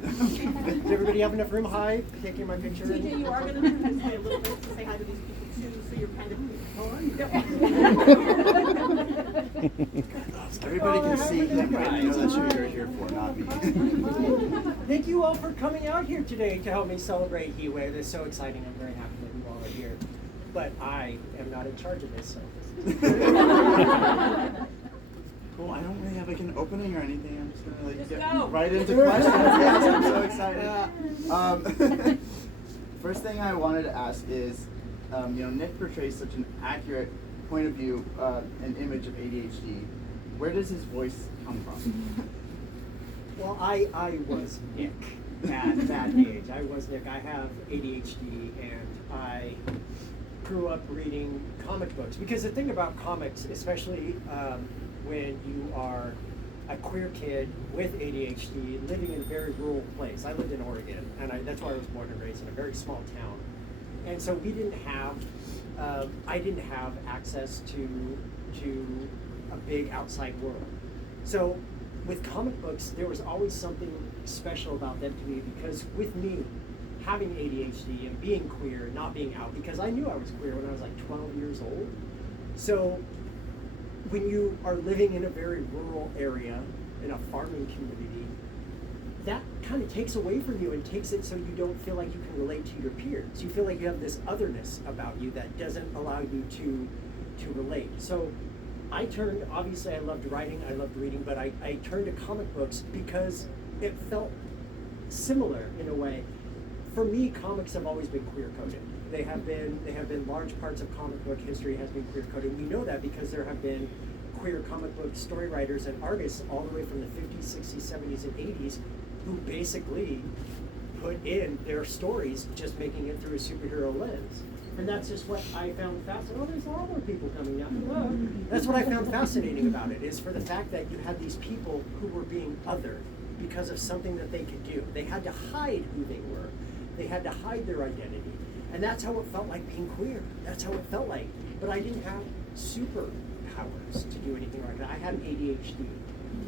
Did everybody have enough room? Hi, taking my picture. TJ, you are going to turn this way a little bit to say hi to these people too, so you're kind of Everybody can see him, right? You know that's who you're here for, not me. Thank you all for coming out here today to help me celebrate Heatwave. It's so exciting. I'm very happy that you all are here. But I am not in charge of this, so. Cool. I don't really have like an opening or anything. I'm just gonna like get go. right into questions. Yes, I'm so excited. First thing I wanted to ask is, Nick portrays such an accurate point of view, an image of ADHD. Where does his voice come from? Well, I was Nick at that age. I was Nick. I have ADHD, and I grew up reading comic books. Because the thing about comics, especially when you are a queer kid with ADHD living in a very rural place. I lived in Oregon, and that's where I was born and raised, in a very small town. And so we didn't have, I didn't have access to a big outside world. So with comic books, there was always something special about them to me, because with me having ADHD and being queer, not being out, because I knew I was queer when I was like 12 years old. So when you are living in a very rural area, in a farming community, that kind of takes away from you and takes it so you don't feel like you can relate to your peers. You feel like you have this otherness about you that doesn't allow you to relate. So I turned, obviously I loved writing, I loved reading, but I turned to comic books because it felt similar in a way. For me, comics have always been queer coded. They have been large parts of comic book history has been queer coded. We know that because there have been queer comic book story writers and artists all the way from the 50s, 60s, 70s, and 80s who basically put in their stories just making it through a superhero lens. And that's just what I found fascinating. Oh, there's a lot more people coming now. Hello. That's what I found fascinating about it, is for the fact that you had these people who were being othered because of something that they could do. They had to hide who they were. They had to hide their identity. And that's how it felt like being queer. That's how it felt like. But I didn't have superpowers to do anything like that. I had ADHD.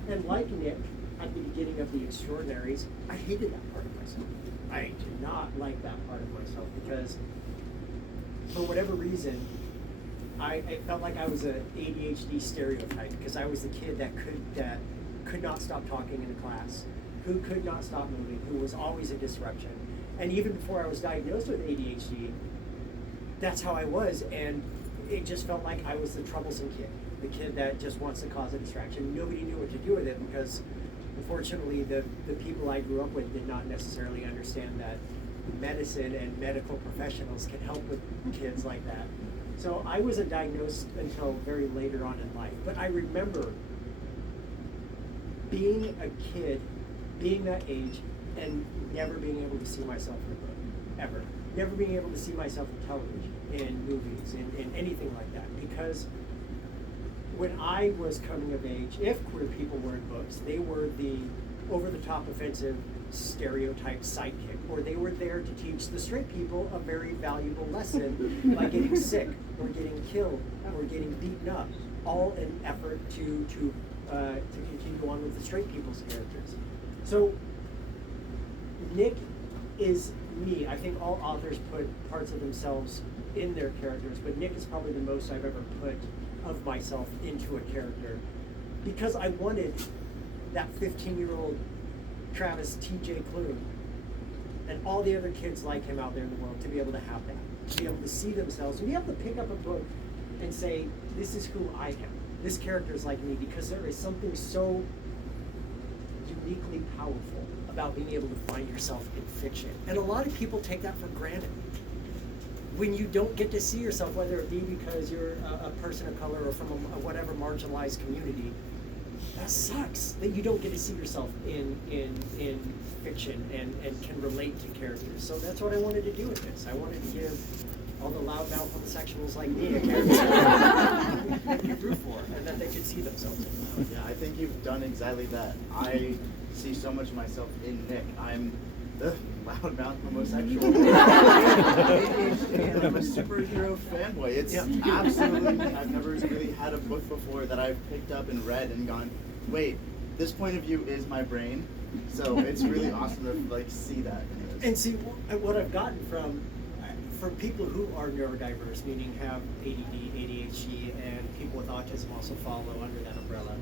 And like Nick, at the beginning of The Extraordinaries, I hated that part of myself. I did not like that part of myself because for whatever reason, I felt like I was an ADHD stereotype, because I was the kid that could not stop talking in a class, who could not stop moving, who was always a disruption. And even before I was diagnosed with ADHD, that's how I was, and it just felt like I was the troublesome kid, the kid that just wants to cause a distraction. Nobody knew what to do with it, because unfortunately the people I grew up with did not necessarily understand that medicine and medical professionals can help with kids like that. So I wasn't diagnosed until very later on in life. But I remember being a kid, being that age, and never being able to see myself in a book, ever. Never being able to see myself in television, in movies, in anything like that. Because when I was coming of age, if queer people were in books, they were the over-the-top offensive stereotype sidekick, or they were there to teach the straight people a very valuable lesson by getting sick, or getting killed, or getting beaten up, all in effort to continue on with the straight people's characters. So Nick is me. I think all authors put parts of themselves in their characters, but Nick is probably the most I've ever put of myself into a character, because I wanted that 15-year-old Travis TJ Klune and all the other kids like him out there in the world to be able to have that, to be able to see themselves, and be able to pick up a book and say, this is who I am. This character is like me, because there is something so uniquely powerful about being able to find yourself in fiction. And a lot of people take that for granted. When you don't get to see yourself, whether it be because you're a person of color or from a whatever marginalized community, that sucks that you don't get to see yourself in fiction and can relate to characters. So that's what I wanted to do with this. I wanted to give all the loudmouth homosexuals like me a character they could root for, and that they could see themselves in. Yeah, I think you've done exactly that. I see so much of myself in Nick. I'm the loudmouth homosexual. And I'm a superhero fanboy. It's absolutely me. I've never really had a book before that I've picked up and read and gone, wait, this point of view is my brain. So it's really awesome to like see that. And see, what I've gotten from people who are neurodiverse, meaning have ADD, ADHD, and people with autism also follow under that umbrella,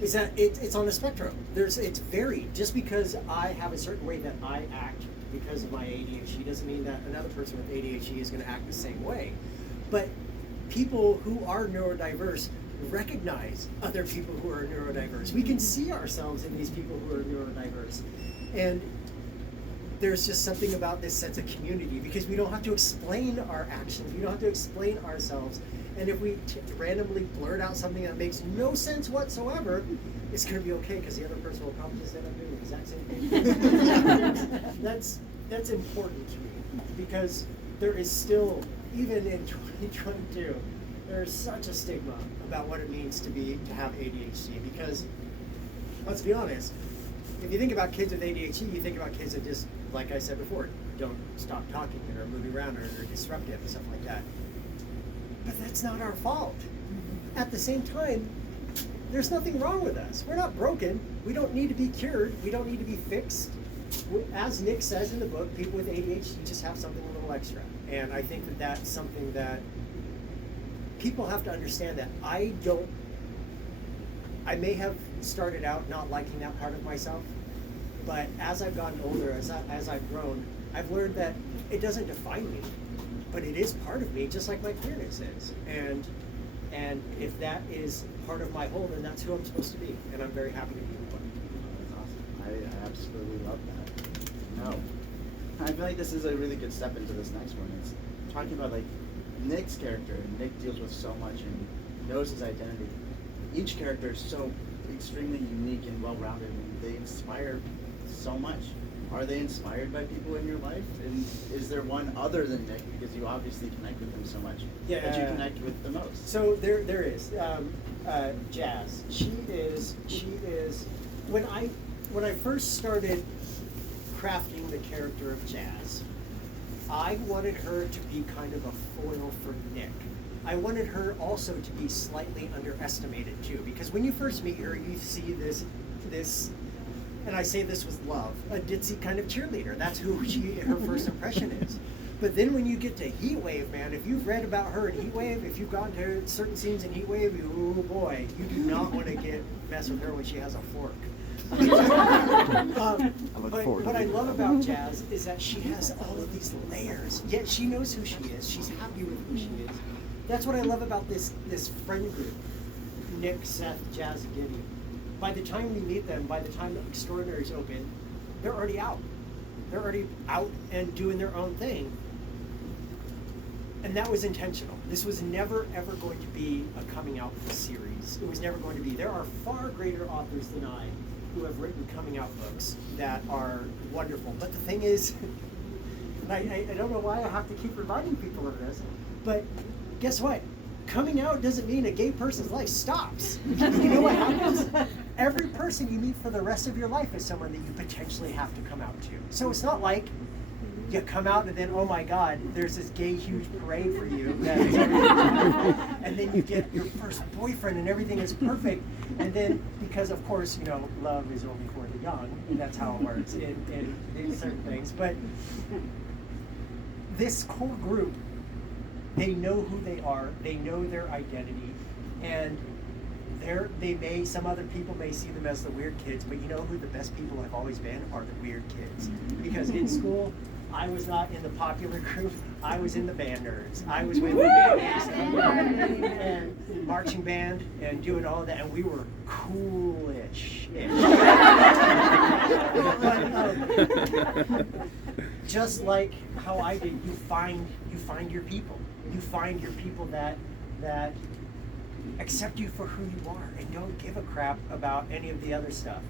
is that it's on a spectrum. It's varied. Just because I have a certain way that I act because of my ADHD doesn't mean that another person with ADHD is going to act the same way. But people who are neurodiverse recognize other people who are neurodiverse. We can see ourselves in these people who are neurodiverse. And there's just something about this sense of community because we don't have to explain our actions. We don't have to explain ourselves. And if we randomly blurt out something that makes no sense whatsoever, it's going to be okay because the other person will probably just end up doing the exact same thing. That's important to me because there is still, even in 2022, there's such a stigma about what it means to have ADHD because, let's be honest, if you think about kids with ADHD, you think about kids that just, like I said before, don't stop talking and are moving around or are disruptive and stuff like that. But that's not our fault. At the same time, there's nothing wrong with us. We're not broken. We don't need to be cured. We don't need to be fixed. As Nick says in the book, people with ADHD just have something a little extra. And I think that that's something that people have to understand that I may have started out not liking that part of myself, but as I've gotten older, as I've grown, I've learned that it doesn't define me, but it is part of me, just like my queerness is. And if that is part of my whole, then that's who I'm supposed to be, and I'm very happy to be one. That's awesome. I absolutely love that. No, I feel like this is a really good step into this next one. It's talking about like Nick's character, and Nick deals with so much and knows his identity. Each character is so extremely unique and well-rounded, and they inspire so much. Are they inspired by people in your life? And is there one other than Nick, because you obviously connect with him so much, that you connect with the most? So there is Jazz. She is when I first started crafting the character of Jazz, I wanted her to be kind of a foil for Nick. I wanted her also to be slightly underestimated too, because when you first meet her, you see this, and I say this with love, a ditzy kind of cheerleader. That's who her first impression is. But then when you get to Heatwave, man, if you've read about her in Heatwave, if you've gotten to certain scenes in Heatwave, oh boy, you do not want to mess with her when she has a fork. What I love about Jazz is that she has all of these layers, yet she knows who she is. She's happy with who she is. That's what I love about this friend group, Nick, Seth, Jazz, and Giddy. By the time we meet them, by the time the Extraordinary's open, they're already out. They're already out and doing their own thing. And that was intentional. This was never, ever going to be a coming out series. It was never going to be. There are far greater authors than I who have written coming out books that are wonderful. But the thing is, and I don't know why I have to keep reminding people of this, but guess what? Coming out doesn't mean a gay person's life stops. You know what happens? Every person you meet for the rest of your life is someone that you potentially have to come out to. So it's not like you come out and then, oh my God, there's this gay huge parade for you. And then you get your first boyfriend and everything is perfect. And then, because of course, you know, love is only for the young, and that's how it works in certain things. But this core group, they know who they are, they know their identity, and some other people may see them as the weird kids, but you know who the best people have always been are the weird kids. Because in school, I was not in the popular group, I was in the band nerds. I was with the band and marching band and doing all that, and we were coolish. Just like how I did, you find your people. You find your people that accept you for who you are and don't give a crap about any of the other stuff.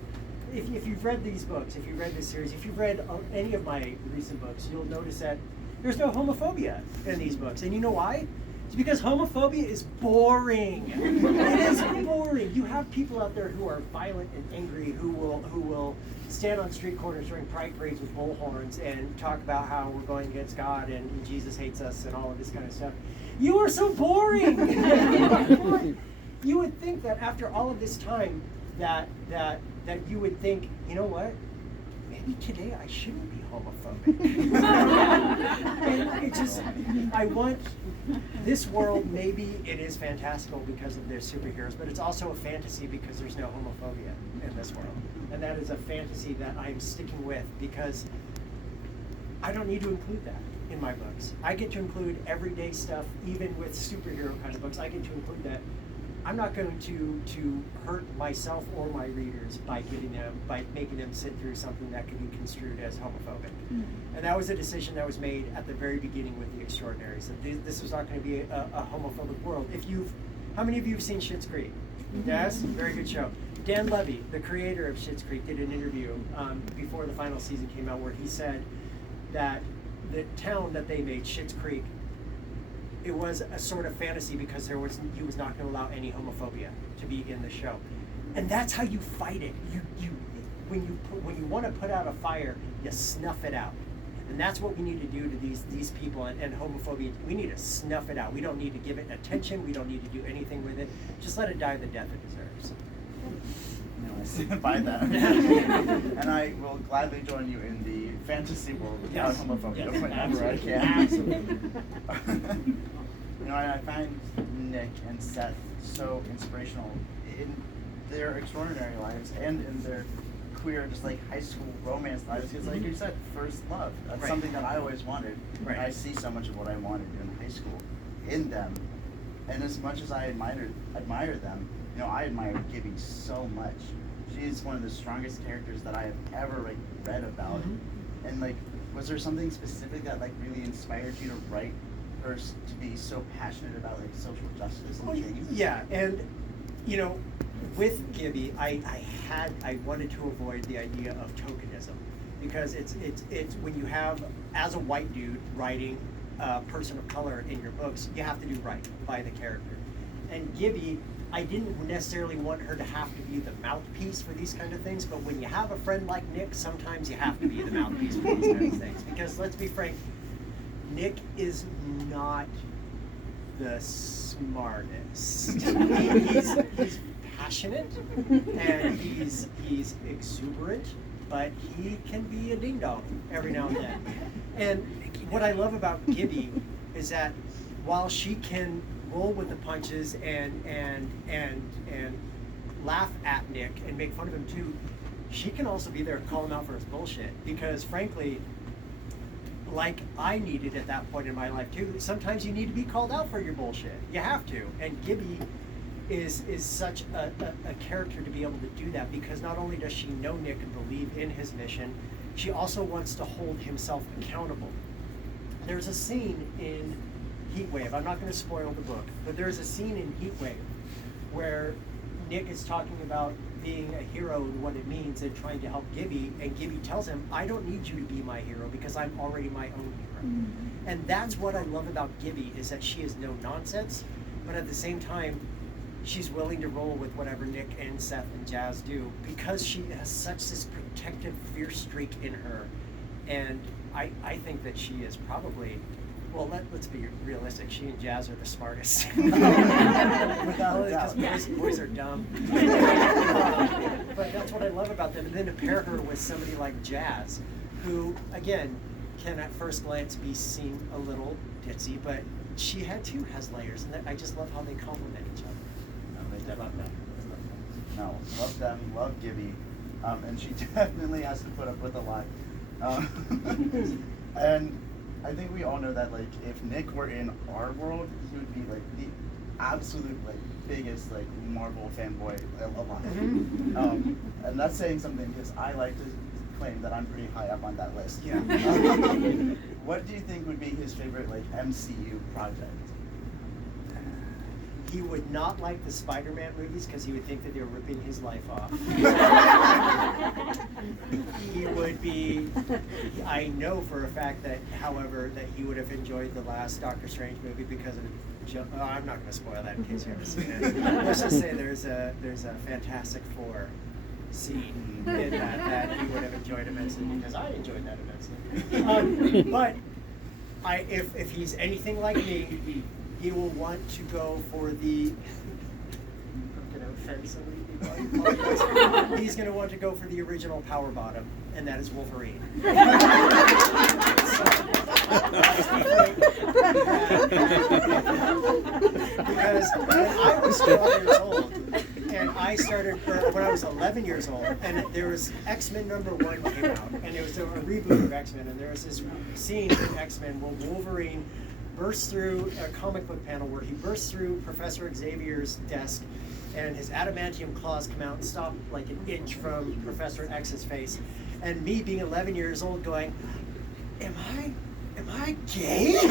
If you've read these books, if you've read this series, if you've read any of my recent books, you'll notice that there's no homophobia in these books. And you know why? It's because homophobia is boring. It is boring. You have people out there who are violent and angry, who will stand on street corners during pride parades with bullhorns and talk about how we're going against God and Jesus hates us and all of this kind of stuff. You are so boring. You would think that after all of this time, that you would think, you know what? Maybe today I shouldn't be homophobic. And it just, I want this world, maybe it is fantastical because of their superheroes, but it's also a fantasy because there's no homophobia in this world. And that is a fantasy that I'm sticking with because I don't need to include that in my books. I get to include everyday stuff, even with superhero kind of books. I get to include that. I'm not going to hurt myself or my readers by making them sit through something that could be construed as homophobic. Mm-hmm. And that was a decision that was made at the very beginning with The Extraordinaries. That this was not going to be a homophobic world. How many of you have seen Schitt's Creek? Mm-hmm. Yes, very good show. Dan Levy, the creator of Schitt's Creek, did an interview before the final season came out where he said that the town that they made, Schitt's Creek, it was a sort of fantasy because he was not going to allow any homophobia to be in the show, and that's how you fight it. When you want to put out a fire, you snuff it out, and that's what we need to do to these people and homophobia. We need to snuff it out. We don't need to give it attention. We don't need to do anything with it. Just let it die the death it deserves. I stand by that, and I will gladly join you in the fantasy world without homophobia whenever I can. Absolutely. I find Nick and Seth so inspirational in their extraordinary lives and in their queer, just like high school romance lives. Because, like you said, first love. That's something that I always wanted. Right. I see so much of what I wanted in high school in them, and as much as I admire them, I admire Gibby so much. She's one of the strongest characters that I have ever read about. Mm-hmm. And was there something specific that really inspired you to write her to be so passionate about social justice and change? Yeah, and with Gibby, I wanted to avoid the idea of tokenism because it's when you have, as a white dude writing a person of color in your books, you have to do right by the character. And Gibby, I didn't necessarily want her to have to be the mouthpiece for these kind of things, but when you have a friend like Nick, sometimes you have to be the mouthpiece for these kinds of things. Because let's be frank, Nick is not the smartest. He's passionate and he's exuberant, but he can be a ding dong every now and then. And what I love about Gibby is that while she can roll with the punches and laugh at Nick and make fun of him too, she can also be there and call him out for his bullshit. Because frankly, like I needed at that point in my life too, sometimes you need to be called out for your bullshit. You have to. And Gibby is such a character to be able to do that, because not only does she know Nick and believe in his mission, she also wants to hold himself accountable. There's a scene in Heatwave, I'm not going to spoil the book, but there's a scene in Heatwave where Nick is talking about being a hero and what it means and trying to help Gibby, and Gibby tells him, I don't need you to be my hero because I'm already my own hero. Mm-hmm. And that's what I love about Gibby, is that she is no nonsense, but at the same time, she's willing to roll with whatever Nick and Seth and Jazz do, because she has such this protective, fierce streak in her. And I think that she is probably, well, let's be realistic, she and Jazz are the smartest. Because boys are dumb. But that's what I love about them. And then to pair her with somebody like Jazz, who, again, can at first glance be seen a little ditzy, but she too has layers. And I just love how they complement each other. I love that. No, love them, love Gibby. And she definitely has to put up with a lot. And I think we all know that, like, if Nick were in our world, he would be like the absolute biggest Marvel fanboy alive. Mm-hmm. And that's saying something, because I like to claim that I'm pretty high up on that list. Yeah. What do you think would be his favorite MCU project? He would not like the Spider-Man movies because he would think that they were ripping his life off. He would be, I know for a fact that, however, that he would have enjoyed the last Doctor Strange movie because of, I'm not going to spoil that in case you haven't seen it. Let's just say there's a Fantastic Four scene in that he would have enjoyed immensely, because I enjoyed that immensely. But if he's anything like me, he will want to go for the, I'm going to offend somebody, He's going to want to go for the original power bottom, and that is Wolverine. Because when I was 12 years old, and I started when I was 11 years old, and there was X-Men #1 came out, and it was a reboot of X-Men, and there was this scene in X-Men where Wolverine bursts through a comic book panel where he bursts through Professor Xavier's desk, and his adamantium claws come out and stop like an inch from Professor X's face, and me being 11 years old going, am I gay? Is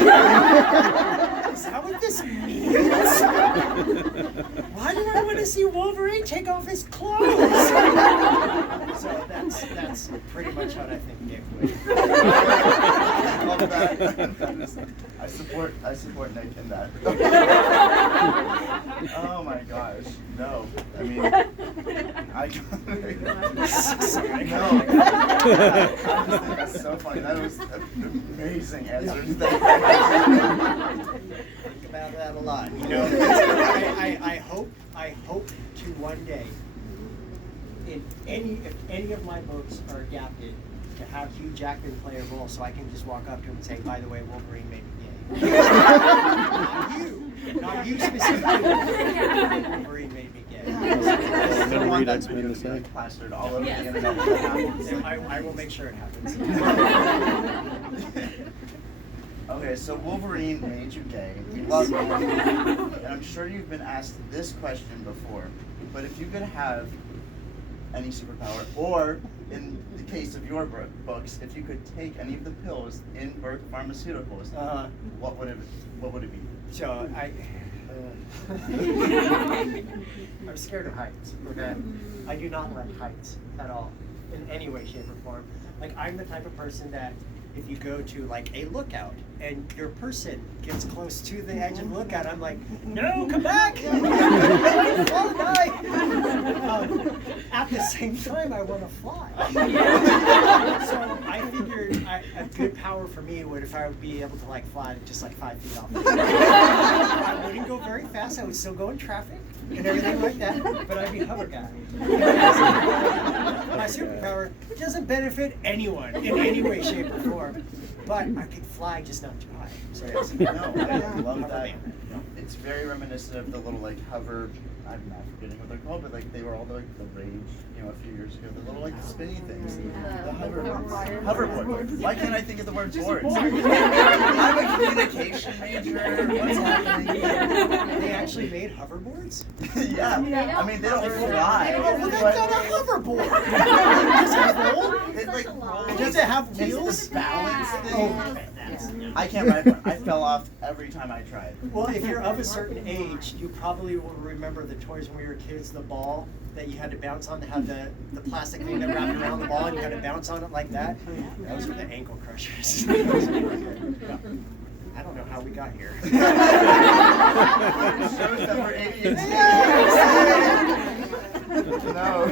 that what this means? Why do I want to see Wolverine take off his clothes? So that's pretty much what I think Nick would. I love that. I support Nick in that. Oh my gosh, no. I mean, no. That's so funny. That was an amazing answer. Think about that a lot, you know. I hope to one day, if any of my books are adapted, to have Hugh Jackman play a role, so I can just walk up to him and say, "By the way, Wolverine made me gay." Not you specifically. Wolverine made me gay. I still want that video to be like plastered all over the internet. When that happens. I will make sure it happens. Okay, so Wolverine made you gay. We love it. And I'm sure you've been asked this question before, but if you could have any superpower, or in the case of your books, if you could take any of the pills in Burke Pharmaceuticals, what would it be? So I'm scared of heights. Okay, I do not like heights at all, in any way, shape, or form. Like, I'm the type of person that if you go to like a lookout and your person gets close to the edge of the lookout, I'm like, no, come back! Oh, die! At the same time, I want to fly. So I figured a good power for me would, if I would be able to like fly just like 5 feet off. I wouldn't go very fast. I would still go in traffic and everything like that, but I'd be hover guy. My superpower doesn't benefit anyone in any way, shape, or form, but I could fly, just not too high. So yes. No, I love that. It's very reminiscent of the little like hover. I'm not forgetting what they're called, but like they were all the rage, a few years ago. The little like spinny things, the hoverboards. Hoverboard. Why can't I think of the word boards? I'm a communication major. What's happening? They actually made hoverboards? Yeah. I mean, they don't fly. Oh, well, that's not a hoverboard. Does it have wheels? It's the balance thing. Oh, I can't ride one. I fell off every time I tried. Well, if you're of a certain age, you probably will remember the toys when we were kids, the ball that you had to bounce on, that had the plastic thing that wrapped around the ball and you had to bounce on it like that. Those were the ankle crushers. I don't know how we got here. Shows that we're idiots. No.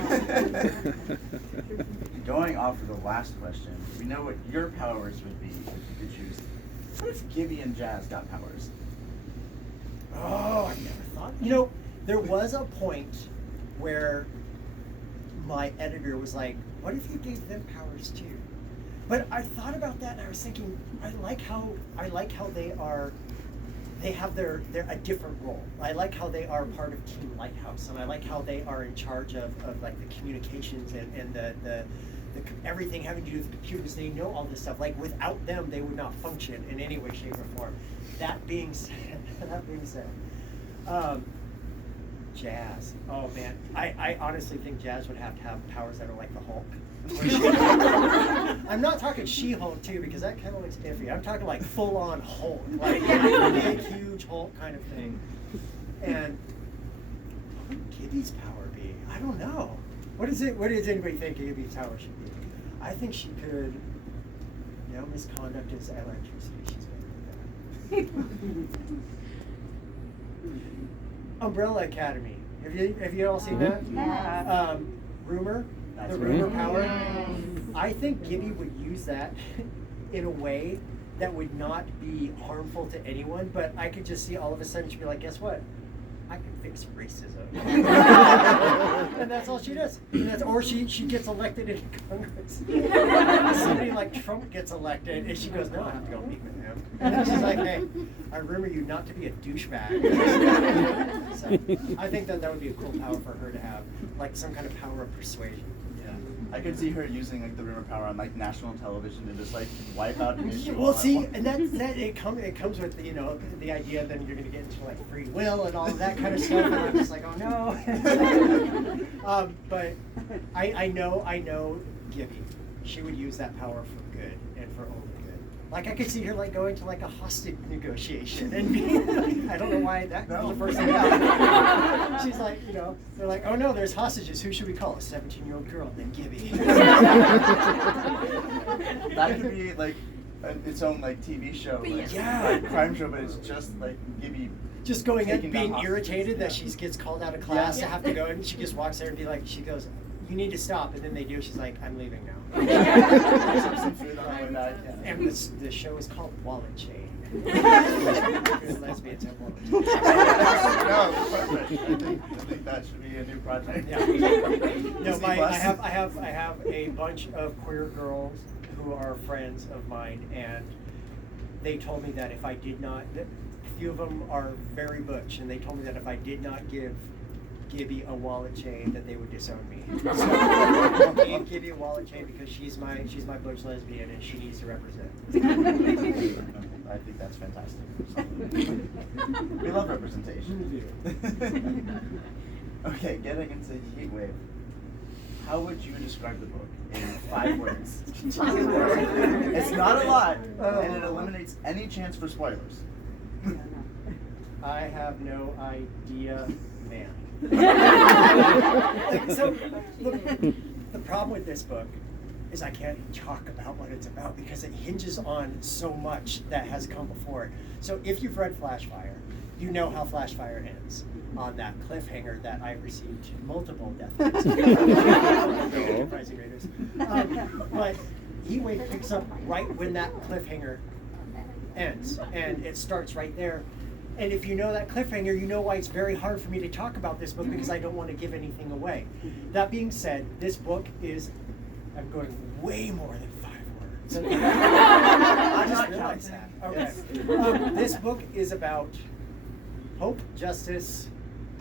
Going off of the last question, we know what your powers would be if you could choose. What if Gibby and Jazz got powers? Oh, I never thought. There was a point where my editor was like, what if you gave them powers too? But I thought about that and I was thinking, I like how they have their a different role. I like how they are part of Team Lighthouse, and I like how they are in charge of like the communications and the everything having to do with the computers. They know all this stuff. Like, without them, they would not function in any way, shape, or form. That being said, Jazz. Oh man, I honestly think Jazz would have to have powers that are like the Hulk. I'm not talking She-Hulk too, because that kind of looks iffy. I'm talking like full-on Hulk, like big, huge Hulk kind of thing. And what would Gibby's power be? I don't know. What does anybody think Gibby's power should be? I think she could, misconduct is electricity. She's better than that. Umbrella Academy. Have you all seen that? Yeah. Rumor. That's The right. rumor power. I think Gibby would use that in a way that would not be harmful to anyone, but I could just see all of a sudden she'd be like, guess what? I can fix racism. And that's all she does. Or she gets elected into Congress. Somebody like Trump gets elected, and she goes, no, I have to go meet with him. And then she's like, hey, I remember you not to be a douchebag. So I think that would be a cool power for her to have, like some kind of power of persuasion. I could see her using like the rumor power on like national television to just like wipe out an issue. Well, see, and it comes with the idea that you're going to get into like free will and all of that kind of stuff, and I'm just like, oh no. But I know Gibby. She would use that power for good and for only good. Like I could see her like going to like a hostage negotiation and being like, I don't know why that was the first thing. She's like, they're like, oh no, there's hostages. Who should we call? A 17-year-old girl named Gibby. That could be like its own like TV show, like, like crime show, but it's just like Gibby. Just going in, being irritated that she gets called out of class to have to go, and she just walks there and be like, she goes, you need to stop, and then they do. She's like, I'm leaving now. And the show is called Wallet Chain. Lesbians have wallet chains. No, perfect. I think that should be a new project. Yeah. No, I have a bunch of queer girls who are friends of mine, and they told me that if I did not, a few of them are very butch, and they told me that if I did not give Gibby a wallet chain, that they would disown me. So I'll give Gibby a wallet chain because she's my butch lesbian and she needs to represent. I think that's fantastic. We love representation. Okay, getting into Heatwave. How would you describe the book in 5 words? It's not a lot, and it eliminates any chance for spoilers. I have no idea, man. So the problem with this book is I can't talk about what it's about because it hinges on so much that has come before it. So if you've read Flashfire, you know how Flashfire ends on that cliffhanger that I received multiple death threats. But Heatwave picks up right when that cliffhanger ends, and it starts right there. And if you know that cliffhanger, you know why it's very hard for me to talk about this book because I don't want to give anything away. That being said, this book is, I'm going way more than 5 words. I just realized that. Okay. This book is about hope, justice,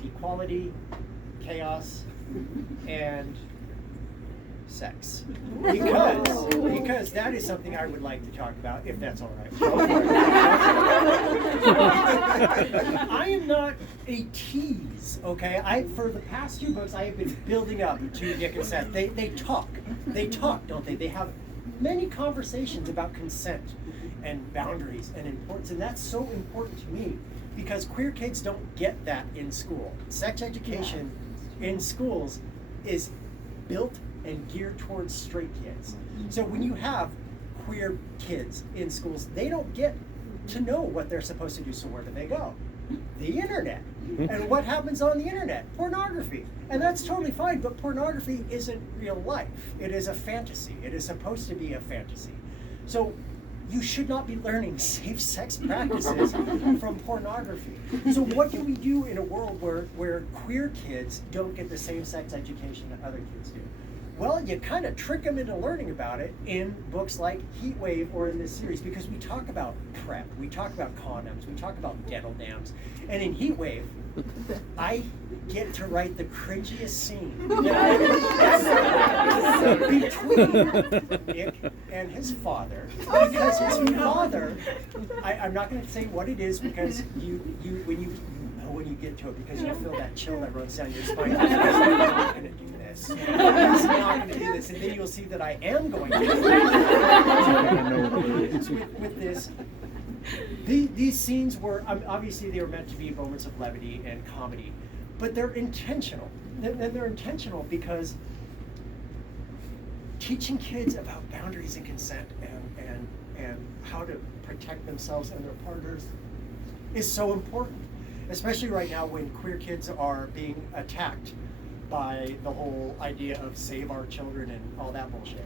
equality, chaos, and sex. Because that is something I would like to talk about, if that's all right. I am not a tease, okay? For the past 2 books, I have been building up to Nick and Seth. They talk, don't they? They have many conversations about consent and boundaries and importance, and that's so important to me because queer kids don't get that in school. Sex education in schools is built and geared towards straight kids. So when you have queer kids in schools, they don't get to know what they're supposed to do, so where do they go? The internet. And what happens on the internet? Pornography. And that's totally fine, but pornography isn't real life. It is a fantasy. It is supposed to be a fantasy. So you should not be learning safe sex practices from pornography. So what do we do in a world where queer kids don't get the same sex education that other kids do? Well, you kind of trick them into learning about it in books like Heatwave or in this series because we talk about PrEP, we talk about condoms, we talk about dental dams. And in Heatwave, I get to write the cringiest scene between Nick and his father. Because his father, I'm not going to say what it is because when you get to it, because you feel that chill that runs down your spine. I'm not going to do this. I'm not going to do this. And then you'll see that I am going to do this. With this, these scenes were, obviously they were meant to be moments of levity and comedy, but they're intentional. They're intentional because teaching kids about boundaries and consent and how to protect themselves and their partners is so important. Especially right now when queer kids are being attacked by the whole idea of save our children and all that bullshit.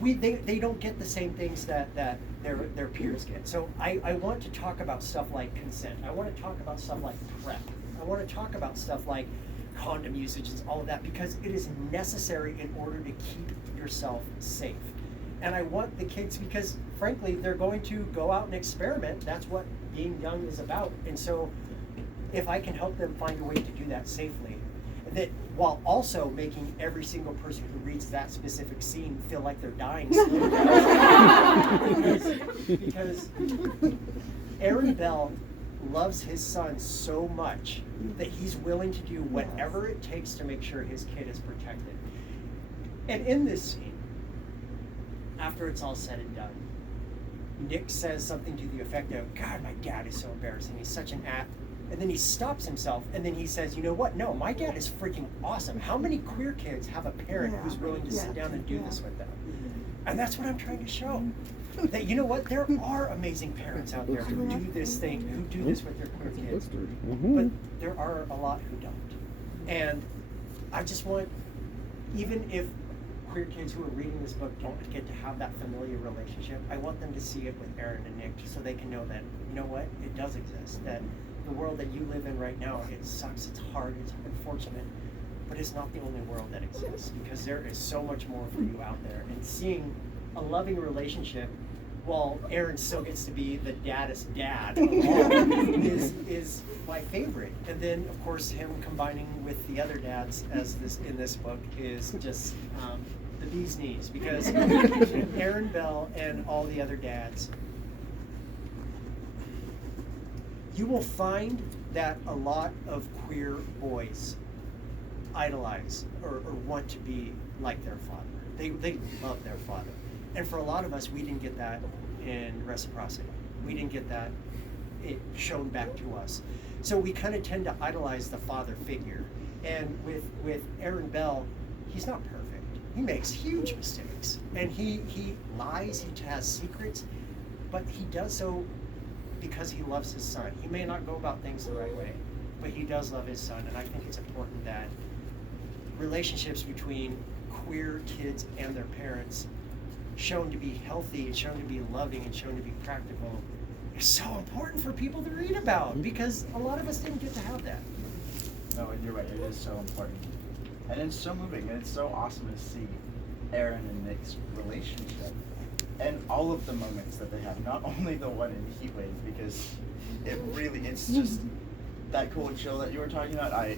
They don't get the same things that their peers get. So I want to talk about stuff like consent. I want to talk about stuff like PrEP. I want to talk about stuff like condom usage and all of that, because it is necessary in order to keep yourself safe. And I want the kids, because frankly, they're going to go out and experiment. That's what being young is about. And so if I can help them find a way to do that safely, that while also making every single person who reads that specific scene feel like they're dying because Aaron Bell loves his son so much that he's willing to do whatever it takes to make sure his kid is protected. And in this scene, after it's all said and done, Nick says something to the effect of, "God, my dad is so embarrassing. He's such an ass." And then he stops himself, and then he says, "You know what? No, my dad is freaking awesome. How many queer kids have a parent who's willing to sit down and do this with them?" And that's what I'm trying to show. That, you know what? There are amazing parents out there who do this thing, who do this with their queer kids. But there are a lot who don't. And I just want, even if queer kids who are reading this book don't get to have that familiar relationship, I want them to see it with Aaron and Nick, so they can know that, you know what, it does exist. That the world that you live in right now, it sucks, it's hard, it's unfortunate, but it's not the only world that exists, because there is so much more for you out there. And seeing a loving relationship, while Aaron still gets to be the daddest dad of all, is my favorite. And then, of course, him combining with the other dads as this in this book is just the bee's knees, because Aaron Bell and all the other dads, you will find that a lot of queer boys idolize or want to be like their father. They love their father. And for a lot of us, we didn't get that in reciprocity. We didn't get that shown back to us. So we kind of tend to idolize the father figure. And with Aaron Bell, he's not perfect. He makes huge mistakes. And he lies, he has secrets, but he does so because he loves his son. He may not go about things the right way, but he does love his son. And I think it's important that relationships between queer kids and their parents, shown to be healthy and shown to be loving and shown to be practical, is so important for people to read about, because a lot of us didn't get to have that. No, and you're right, it is so important. And it's so moving, and it's so awesome to see Aaron and Nick's relationship. And all of the moments that they have, not only the one in Heatwave, because it's just that cool chill that you were talking about. 100%.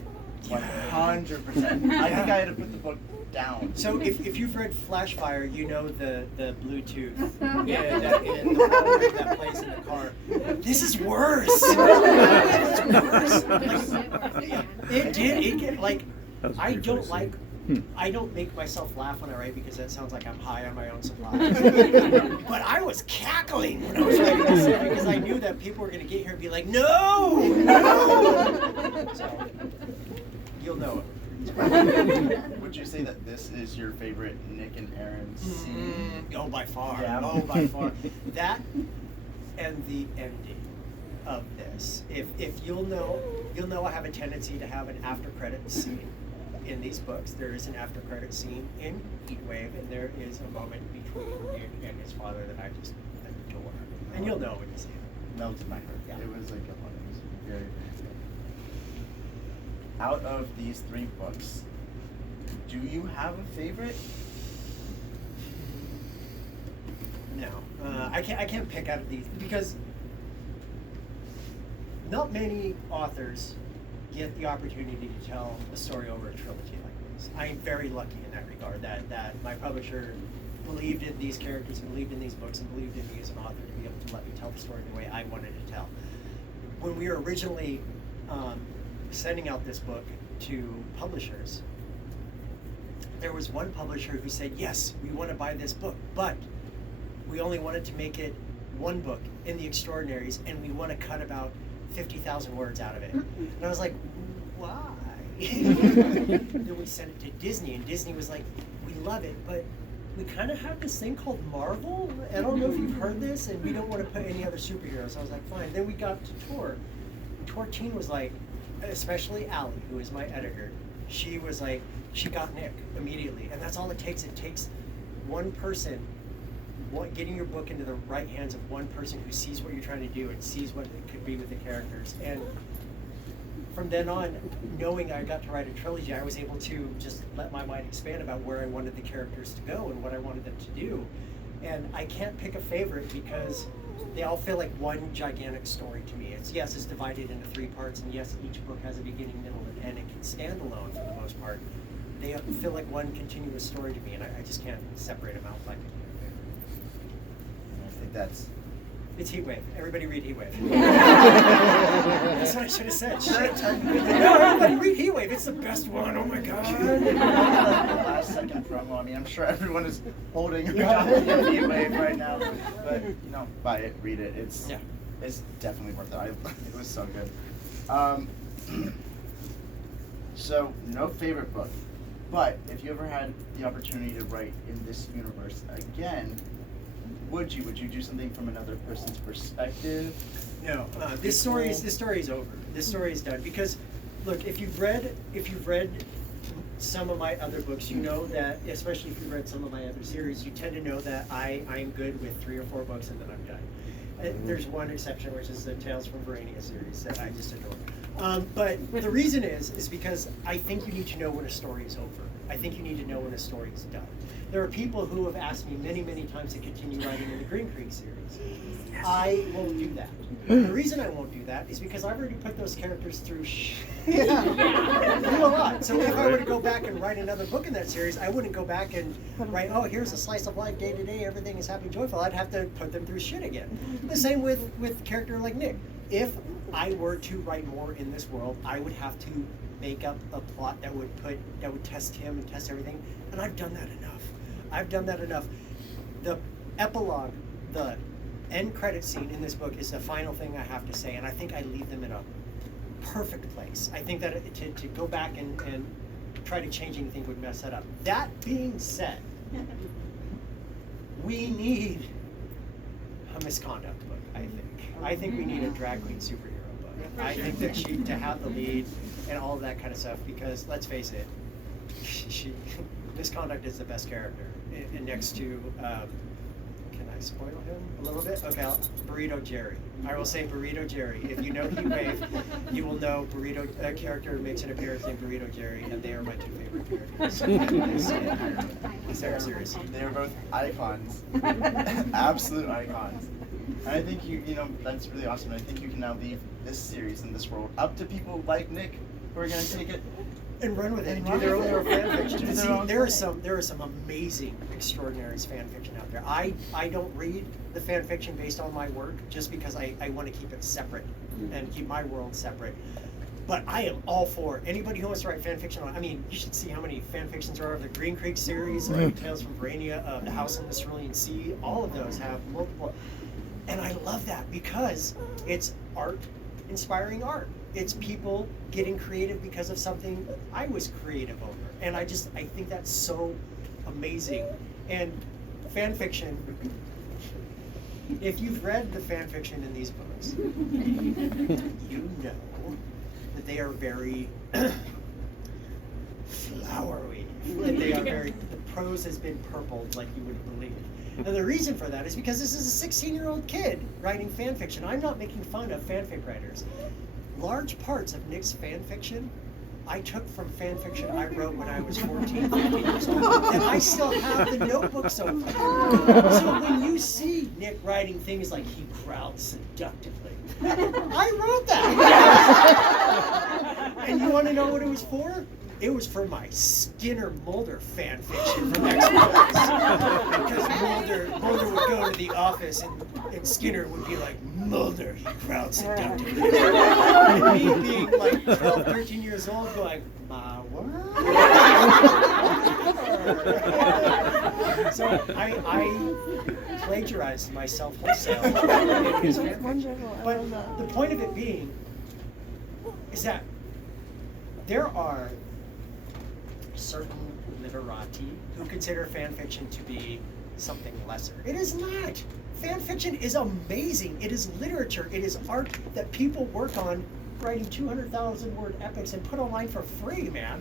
I think I had to put the book down. So if you've read Flashfire, you know the Bluetooth that plays in the car. This is worse. It's worse. It did like I don't like. I don't make myself laugh when I write, because that sounds like I'm high on my own supply. But I was cackling when I was writing this, because I knew that people were going to get here and be like, no! So, you'll know it. Would you say that this is your favorite Nick and Aaron scene? Oh, by far. Yeah. Oh, by far. That and the ending of this. If you'll know I have a tendency to have an after credit scene in these books. There is an after credit scene in Heatwave, and there is a moment between Nick and his father that I just adore. And you'll know when you see it. Melted my heart. Yeah. It was like it was very, very good. Out of these 3 books, do you have a favorite? No, I can't pick out of these, because not many authors get the opportunity to tell a story over a trilogy like this. I am very lucky in that regard, that my publisher believed in these characters and believed in these books and believed in me as an author to be able to let me tell the story the way I wanted to tell. When we were originally sending out this book to publishers, there was one publisher who said, yes, we want to buy this book, but we only wanted to make it one book in the Extraordinaries, and we want to cut about 50,000 words out of it. And I was like, why? Then we sent it to Disney, and Disney was like, we love it, but we kind of have this thing called Marvel. I don't know if you've heard this, and we don't want to put any other superheroes. I was like, fine. Then we got to Tor. And Tor Teen was like, especially Allie, who is my editor, she was like, she got Nick immediately. And that's all it takes. It takes one person, getting your book into the right hands of one person who sees what you're trying to do and sees what it could be with the characters. And from then on, knowing I got to write a trilogy, I was able to just let my mind expand about where I wanted the characters to go and what I wanted them to do. And I can't pick a favorite because they all feel like one gigantic story to me. It's divided into 3 parts, and yes, each book has a beginning, middle, and end. It can stand alone for the most part. They feel like one continuous story to me, and I just can't separate them out like a favorite. I think that's... It's Heatwave. Everybody read Heatwave. That's what I should have said. Shit. No, everybody read Heatwave. It's the best one. Oh my god. The last second promo. I mean, I'm sure everyone is holding a copy of Heatwave right now. But buy it, read it. It's definitely worth it. It was so good. So no favorite book, but if you ever had the opportunity to write in this universe again, would you do something from another person's perspective? No, this story is over. This story is done because, look, if you've read some of my other books, you know that, especially if you've read some of my other series, you tend to know that I'm good with 3 or 4 books and then I'm done. There's one exception, which is the Tales from Verania series that I just adore. But the reason is because I think you need to know when a story is over. I think you need to know when a story is done. There are people who have asked me many, many times to continue writing in the Green Creek series. I won't do that. The reason I won't do that is because I've already put those characters through through a lot. So if I were to go back and write another book in that series, I wouldn't go back and write, oh, here's a slice of life day to day, everything is happy and joyful. I'd have to put them through shit again. The same with a character like Nick. If I were to write more in this world, I would have to make up a plot that would test him and test everything, and I've done that enough. The epilogue, the end credit scene in this book is the final thing I have to say, and I think I leave them in a perfect place. I think that to go back and try to change anything would mess that up. That being said, we need a misconduct book, I think. I think we need a drag queen superhero book. I think that to have the lead and all of that kind of stuff, because let's face it, Misconduct is the best character. And next to, can I spoil him a little bit? Okay, Burrito Jerry. I will say Burrito Jerry. If you know Heatwave, you will know a character makes an appearance named Burrito Jerry, and they are my 2 favorite characters in this series. They are both icons, absolute icons. And I think that's really awesome. I think you can now leave this series and this world up to people like Nick who are going to take it and run with it and do their own fan fiction. See, there are some amazing, extraordinary fan fiction out there. I don't read the fan fiction based on my work just because I want to keep it separate and keep my world separate. But I am all for anybody who wants to write fan fiction. I mean, you should see how many fan fictions there are of the Green Creek series, Tales from Verania, The House in the Cerulean Sea. All of those have multiple. And I love that because it's art inspiring art. It's people getting creative because of something I was creative over. And I think that's so amazing. And fan fiction, if you've read the fan fiction in these books, you know that they are very flowery. That they are the prose has been purpled like you wouldn't believe. And the reason for that is because this is a 16-year-old kid writing fan fiction. I'm not making fun of fanfic writers. Large parts of Nick's fan fiction I took from fan fiction I wrote when I was 14, 15 years old, and I still have the notebooks open. So when you see Nick writing things like he growled seductively, I wrote that. And you want to know what it was for? It was for my Skinner Mulder fan fiction from X-Files. Because Mulder would go to the office and Skinner would be like, Mulder, he growled seductively. And me being like 12, 13 years old going, ma what? So I plagiarized myself wholesale in his fan fiction. But the point of it being is that there are certain literati who consider fan fiction to be something lesser. It is not. Fan fiction is amazing. It is literature. It is art that people work on, writing 200,000 word epics and put online for free, man.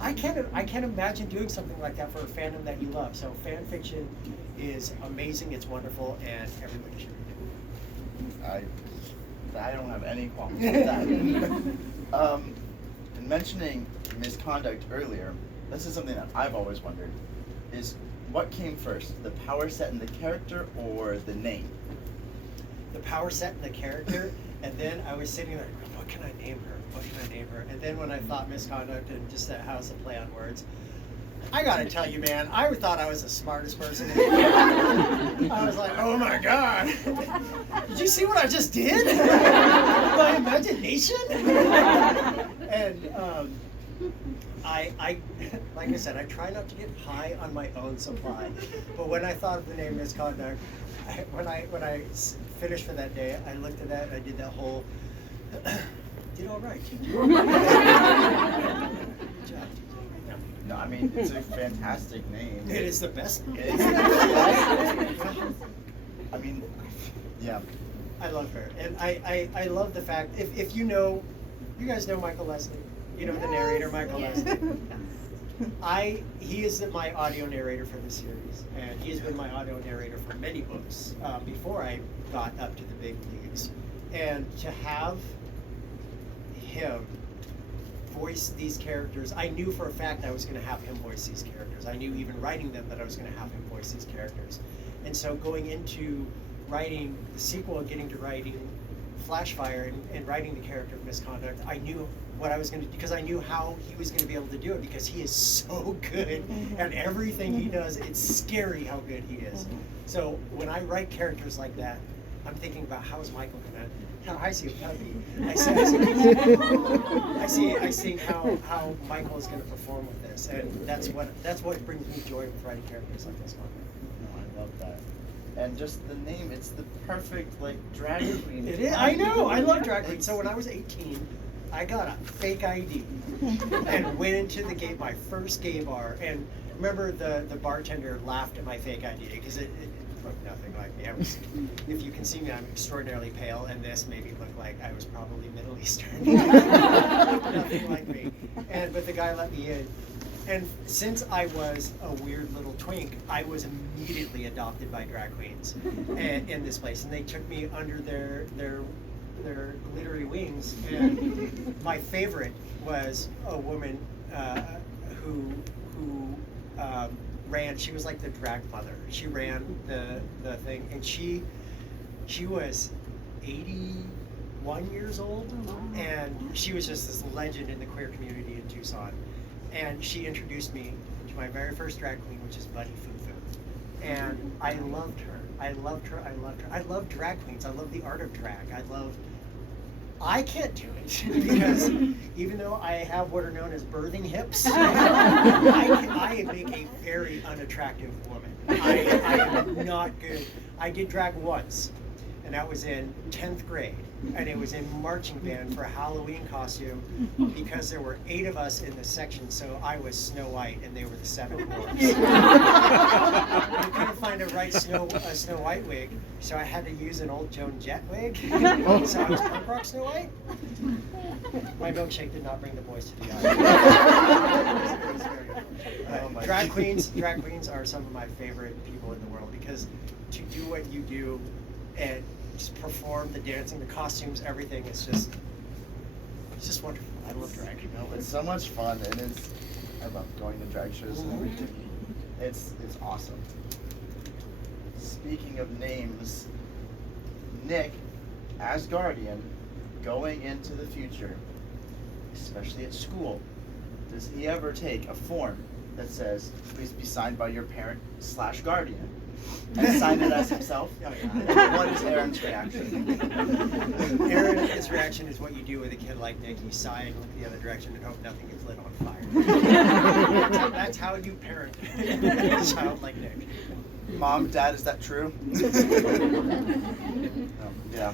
I can't imagine doing something like that for a fandom that you love. So fan fiction is amazing. It's wonderful, and everybody should read it. I don't have any qualms with that. In mentioning misconduct earlier, this is something that I've always wondered, is what came first, the power set in the character or the name? The power set in the character, and then I was sitting there, what can I name her? What can I name her? And then when I thought misconduct and just that how it's a play on words, I gotta tell you, man, I thought I was the smartest person in the world. I was like, oh my god, did you see what I just did? My imagination? And I, like I said, I try not to get high on my own supply. But when I thought of the name misconduct, when I finished for that day, I looked at that and I did that whole, did all right. Good job. No, I mean, it's a fantastic name. It is the best name. It is the best. I mean, yeah. I love her. And I love the fact, if you know, you guys know Michael Leslie. You know the narrator, Michael Leslie. He is my audio narrator for the series, and he has been my audio narrator for many books before I got up to the big leagues. And to have him voice these characters, I knew for a fact I was going to have him voice these characters. I knew even writing them that I was going to have him voice these characters. And so going into writing the sequel and getting to writing Flashfire and writing the character of Misconduct, I knew what I was going to do, because I knew how he was going to be able to do it, because he is so good at everything he does. It's scary how good he is. So when I write characters like that, I'm thinking about how is Michael going to, how I see a puppy. I see how Michael is going to perform with this, and that's what brings me joy with writing characters like this one. No, I love that. And just the name, it's the perfect, like, drag queen. It is. I know. I love drag queens. So when I was 18, I got a fake ID and went into my first gay bar. And remember, the bartender laughed at my fake ID because it looked nothing like me. If you can see me, I'm extraordinarily pale, and this made me look like I was probably Middle Eastern. Nothing like me. But the guy let me in. And since I was a weird little twink, I was immediately adopted by drag queens in this place, and they took me under their glittery wings. And my favorite was a woman who ran. She was like the drag mother. She ran the thing, and she was 81 years old, and she was just this legend in the queer community in Tucson. And she introduced me to my very first drag queen, which is Buddy Fufu. And I loved her. I loved her. I love drag queens. I love the art of drag. I can't do it because even though I have what are known as birthing hips, I make a very unattractive woman. I am not good. I did drag once, and that was in 10th grade. And it was in marching band for a Halloween costume because there were 8 of us in the section, so I was Snow White and they were the 7 dwarfs. I couldn't find a right Snow White wig, so I had to use an old Joan Jett wig. So I was punk rock Snow White. My milkshake did not bring the boys to the aisle. Drag queens are some of my favorite people in the world, because to do what you do and just perform the dancing, the costumes, everything. It's just wonderful. I love drag. You know, it's so much fun, and I love going to drag shows and everything. It's awesome. Speaking of names, Nick, as guardian, going into the future, especially at school, does he ever take a form that says, please be signed by your parent/guardian? And sign it as himself? Oh, yeah. What is Aaron's reaction? Aaron's reaction is what you do with a kid like Nick. You sigh and look the other direction and hope nothing gets lit on fire. That's how you parent a child like Nick. Mom, Dad, is that true? Yeah.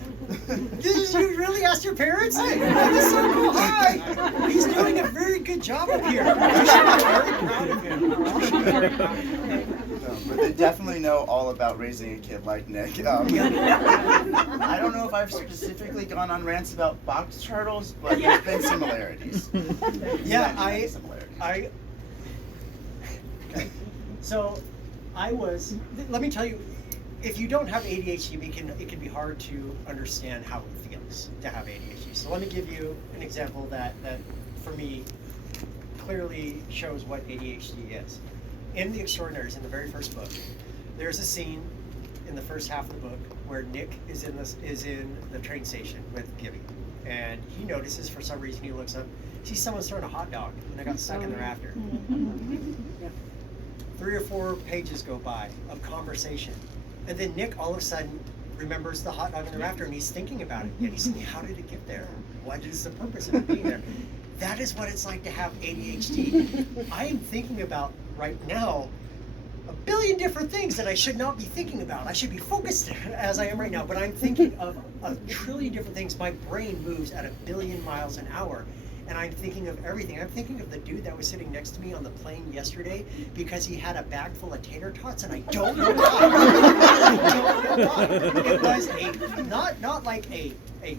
You really asked your parents? That is so cool. Hi. He's doing a very good job up here. You should be very proud of him. But they definitely know all about raising a kid like Nick. I don't know if I've specifically gone on rants about box turtles, but there's been similarities. Yeah, Okay. So, let me tell you, if you don't have ADHD, it can be hard to understand how it feels to have ADHD. So let me give you an example that for me clearly shows what ADHD is. In The Extraordinaries, in the very first book, there's a scene in the first half of the book where Nick is in the train station with Gibby, and he notices for some reason, he looks up, sees someone's throwing a hot dog, and I got stuck in the rafter. 3 or 4 pages go by of conversation, and then Nick all of a sudden remembers the hot dog in the rafter, and he's thinking about it, and he's thinking, how did it get there? What is the purpose of it being there? That is what it's like to have ADHD. I am thinking about right now a billion different things that I should not be thinking about. I should be focused as I am right now, but I'm thinking of a trillion different things. My brain moves at 1 billion miles an hour, and I'm thinking of everything. I'm thinking of the dude that was sitting next to me on the plane yesterday because he had a bag full of tater tots, and I don't know why. I don't know why. It was not like a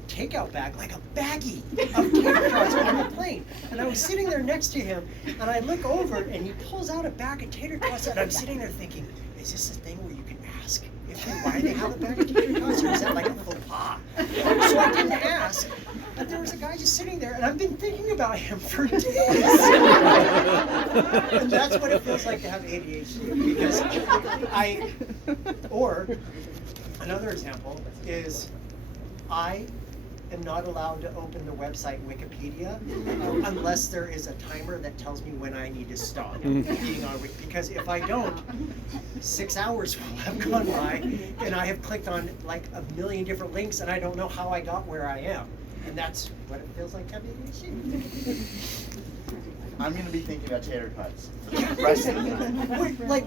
takeout bag, like a baggie of tater tots on the plane. And I was sitting there next to him, and I look over, and he pulls out a bag of tater tots, and I'm sitting there thinking, is this a thing where you can ask why they have a bag of tater tots, or is that like a faux pas? So I didn't ask, but there was a guy just sitting there, and I've been thinking about him for days. And that's what it feels like to have ADHD, because or another example is, I am not allowed to open the website Wikipedia unless there is a timer that tells me when I need to stop being on Wiki. Because if I don't, 6 hours will have gone by, and I have clicked on like 1 million different links, and I don't know how I got where I am. And that's what it feels like to have ADHD. I'm going to be thinking about tater tots for the rest of the time. Wait,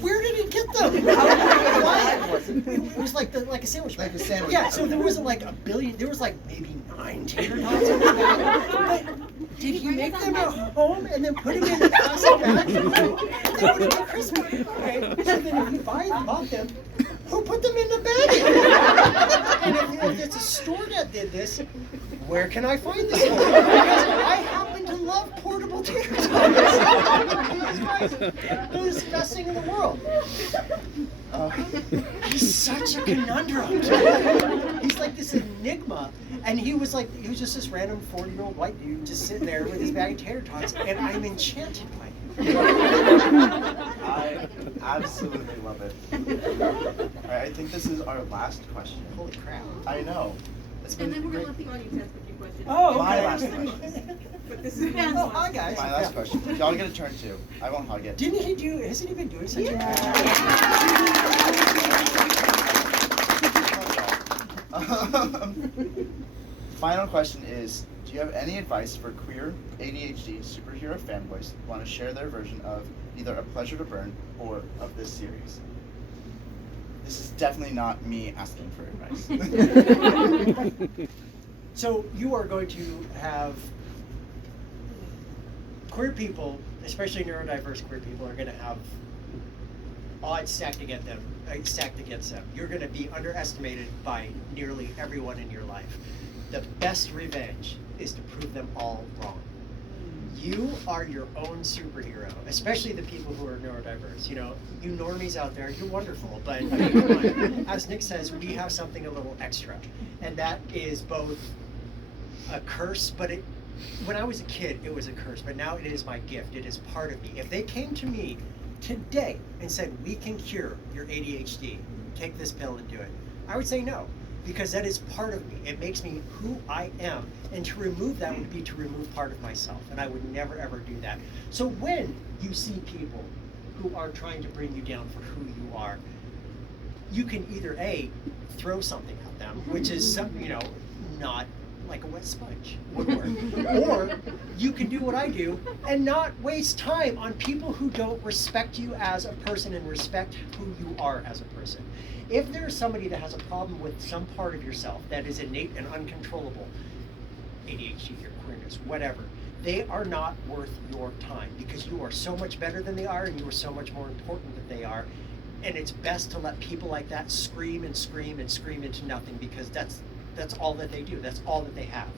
where did he get them? Why? It was like a sandwich bag. Like a sandwich. Yeah, so there wasn't like 1 billion. There was like maybe 9 tater tots in the bag. But did he make them at home and then put them in the plastic bag? They would be crispy. Okay, so then if you bought them, who put them in the bag? And if it's a store that did this, where can I find this store? Because I happen to love portable tater tots. It's the best thing in the world. He's such a conundrum. He's like this enigma, and he was just this random 40-year-old white dude just sitting there with his bag of tater tots, and I'm enchanted by him. I absolutely love it. All right, I think this is our last question. Holy crap. I know. It's been And then we're great. gonna let the audience ask a few questions. Oh, okay. My last question. But this is Ben's Oh, one. hi guys. My last question. Y'all get a turn too. I won't hug it. Hasn't he been doing such a Final question is, do you have any advice for queer ADHD superhero fanboys who want to share their version of either A Pleasure to Burn or of this series? This is definitely not me asking for advice. So you are going to have queer people, especially neurodiverse queer people, are going to have odds stacked against them. You're going to be underestimated by nearly everyone in your life. The best revenge is to prove them all wrong. You are your own superhero, especially the people who are neurodiverse. You know, you normies out there, you're wonderful, but I mean, come on. As Nick says, we have something a little extra, and that is both a curse, but when I was a kid, it was a curse, but now it is my gift. It is part of me. If they came to me today and said, we can cure your ADHD, take this pill and do it, I would say no, because that is part of me. It makes me who I am, and to remove that would be to remove part of myself, and I would never ever do that. So when you see people who are trying to bring you down for who you are, you can either A, throw something at them, which is something, not like a wet sponge would work. Or you can do what I do and not waste time on people who don't respect you as a person and respect who you are as a person. If there's somebody that has a problem with some part of yourself that is innate and uncontrollable, ADHD or queerness, whatever, they are not worth your time, because you are so much better than they are and you are so much more important than they are. And it's best to let people like that scream and scream and scream into nothing, because that's all that they do. That's all that they have.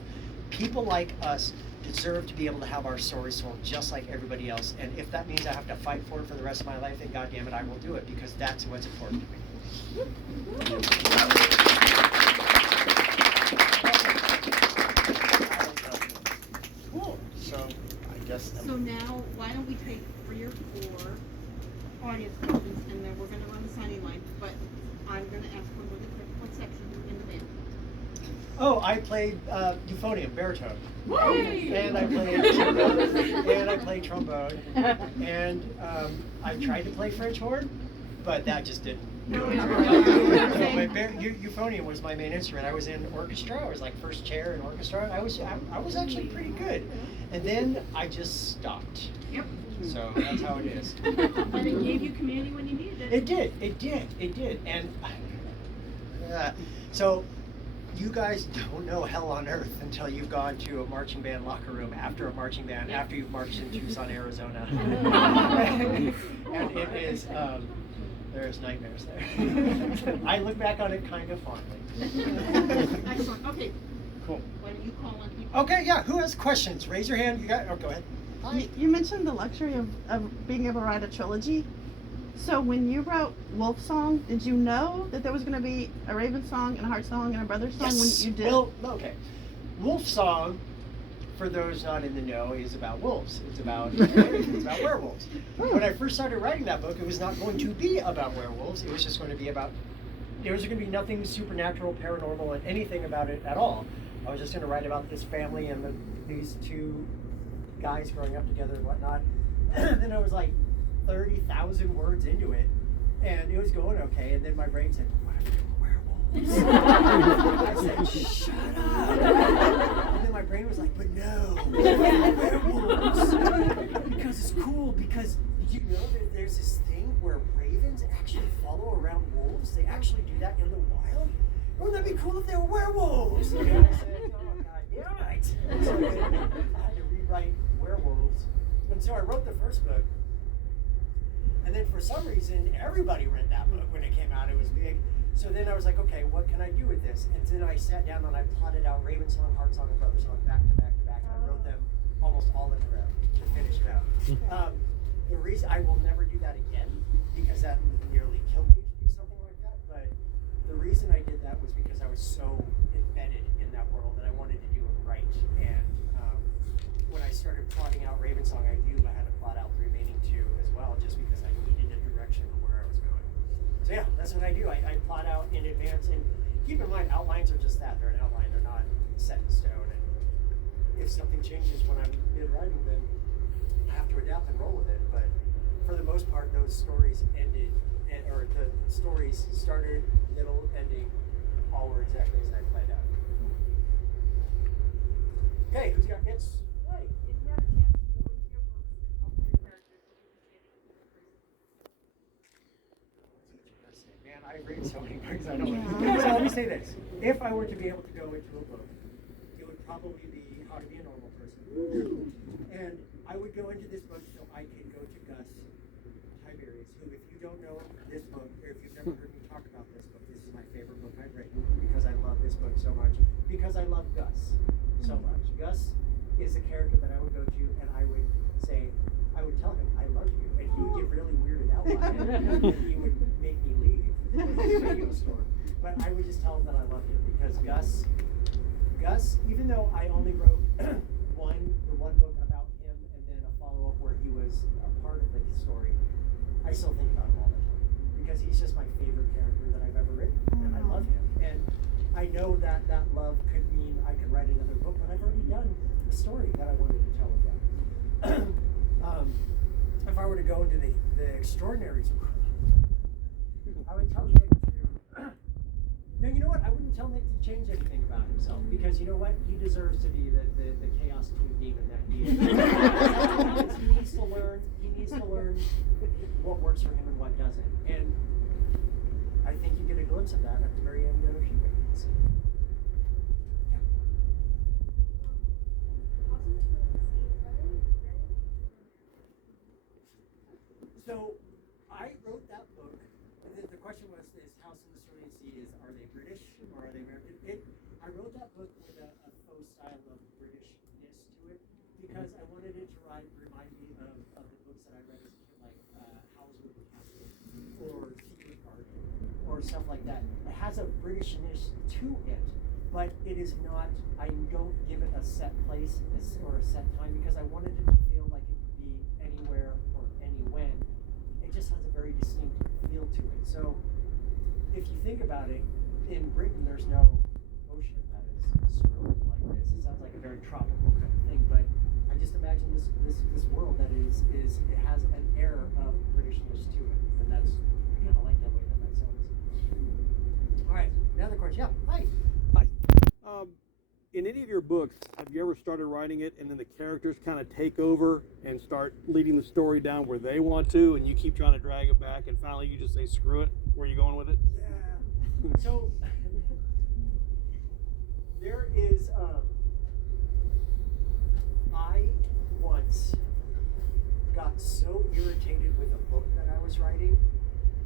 People like us deserve to be able to have our stories told just like everybody else. And if that means I have to fight for it for the rest of my life, then God damn it, I will do it, because that's what's important to me. Cool. So I guess. So now, why don't we take 3 or 4 audience questions, and then we're gonna run the signing line, but I'm gonna ask one really quick, what section in the band? Oh, I played euphonium, baritone. Yay! And I played trombone. And I tried to play French horn, but that just didn't. Euphonium was my main instrument. I was in orchestra. I was like first chair in orchestra. I was actually pretty good. And then I just stopped. Yep. So that's how it is. But it gave you community when you needed it. It did. And so you guys don't know hell on earth until you've gone to a marching band locker room after a marching band, after you've marched in Tucson, Arizona. And it is, there's nightmares there. I look back on it kind of fondly. Excellent, okay. Cool. Why don't you call on people? Okay, yeah, who has questions? Raise your hand. You got, oh, go ahead. You mentioned the luxury of being able to write a trilogy. So when you wrote Wolf Song, did you know that there was going to be a Raven song and a Heart song and a Brother song when you did? Well, okay. Wolf Song, for those not in the know, is about wolves. It's about werewolves. When I first started writing that book, it was not going to be about werewolves. It was just going to be about, there was going to be nothing supernatural, paranormal, and anything about it at all. I was just going to write about this family and these 2 guys growing up together and whatnot. Then I was like 30,000 words into it, and it was going okay, and then my brain said, what if they were werewolves? I said, shut up. And then my brain was like, but no, werewolves. Because it's cool, because you know that there's this thing where ravens actually follow around wolves? They actually do that in the wild? Wouldn't that be cool if they were werewolves? And I said, oh, God damn it. So I had to rewrite werewolves. And so I wrote the first book. And then for some reason, everybody read that book when it came out. It was big. So then I was like, okay, what can I do with this? And then I sat down and I plotted out Raven Song, Heart Song, and Brother Song back to back to back. And I wrote them almost all in a row to finish it out. The reason I will never do that again, because that nearly killed me to do something like that. But the reason I did that was because I was so embedded in that world that I wanted to do it right. And when I started plotting out Raven Song, I knew I had to plot out the remaining 2 as well, just because I needed a direction of where I was going. So yeah, that's what I do. I plot out in advance, and keep in mind, outlines are just that. They're an outline. They're not set in stone. And if something changes when I'm mid-writing, then I have to adapt and roll with it. But for the most part, those stories ended, or the stories started, middle, ending, all were exactly as I planned out. Okay, who's got hits? Hey. If you had a chance to go into your books and talk to your characters, what would you say to them? Man, I read so many books, I don't know. So let me say this. If I were to be able to go into a book, it would probably be How to Be a Normal Person. And I would go into this book so I could go to Gus Tiberius, who, if you don't know this book, or if you've never heard me talk about this book, this is my favorite book I've written because I love this book so much. Because I love Gus so much. Gus is a character that I would go to and I would say, I would tell him, I love you. And he would get really weirded out by it. And he would make me leave the radio store. But I would just tell him that I loved him because Gus, even though I only wrote the one book about him and then a follow-up where he was a part of the story, I still think about him all the time. Because he's just my favorite character that I've ever written. And I love him. And I know that that love could mean I could write another book, but I've already done the story that I wanted to tell with them. If I were to go into the extraordinaries, I would tell Nick to. No, you know what? I wouldn't tell Nick to change anything about himself because you know what? He deserves to be the chaos twin demon that he is. He needs to learn. He needs to learn what works for him and what doesn't. And I think you get a glimpse of that at the very end of She Wakens. So I wrote that book. The question was, is House in the Cerulean Sea are they British or are they American? I wrote that book with a faux style of Britishness to it because I wanted it to remind me of the books that I read as a kid, like Howl's Moving Castle or Secret Garden or stuff like that. It has a Britishness to it, but it is not. I don't give it a set place or a set time because I wanted it to feel like it could be anywhere or any when. It just has a very distinct feel to it. So if you think about it, in Britain there's no ocean that is swirling like this. It sounds like a very tropical kind of thing, but I just imagine this world that is it has an air of Britishness to it, and that's I kind of like that way that sounds. All right, another question. Yeah, hi. Hi. In any of your books, have you ever started writing it and then the characters kind of take over and start leading the story down where they want to, and you keep trying to drag it back, and finally you just say, screw it? Where are you going with it? Yeah. So there is. I once got so irritated with a book that I was writing,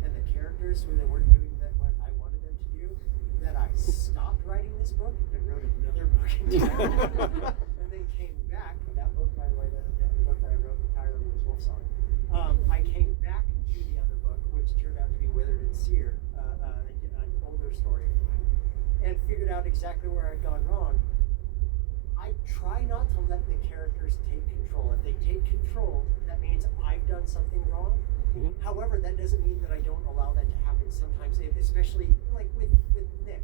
and the characters when they weren't doing that what I wanted them to do, that I stopped writing this book and wrote another book entirely. And then came back. That book, by the way, the book that I wrote entirely was Wolfsong. I came back to the other book, which turned out to be Withered and Sear, an older story of mine, and figured out exactly where I'd gone wrong. I try not to let the characters take control. If they take control, that means I've done something wrong. Mm-hmm. However, that doesn't mean that I don't allow that to happen sometimes, especially like with Nick.